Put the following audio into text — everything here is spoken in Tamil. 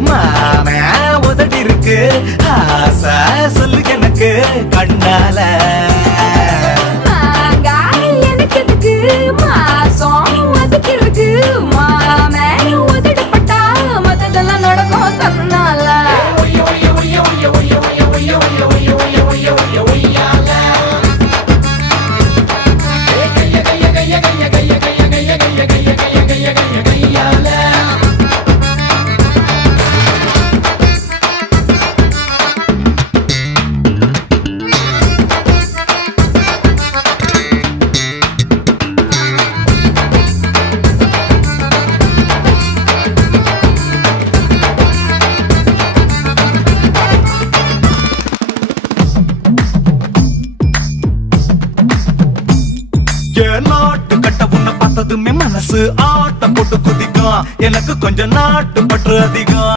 மாம உதடி இருக்கு ஆசை சொல்லு எனக்கு கண்ணால எனக்கு எதுக்கு மாசம் அதுக்கு இருக்கு மாமே உதடுப்பட்டா மத்ததெல்லாம் நடக்கும் தன்னால நாட்டு கட்ட உன்னை பார்த்ததுமே மனசு ஆட்டம் போட்டு குதிக்கும் எனக்கு கொஞ்சம் நாட்டு பற்று அதிகம்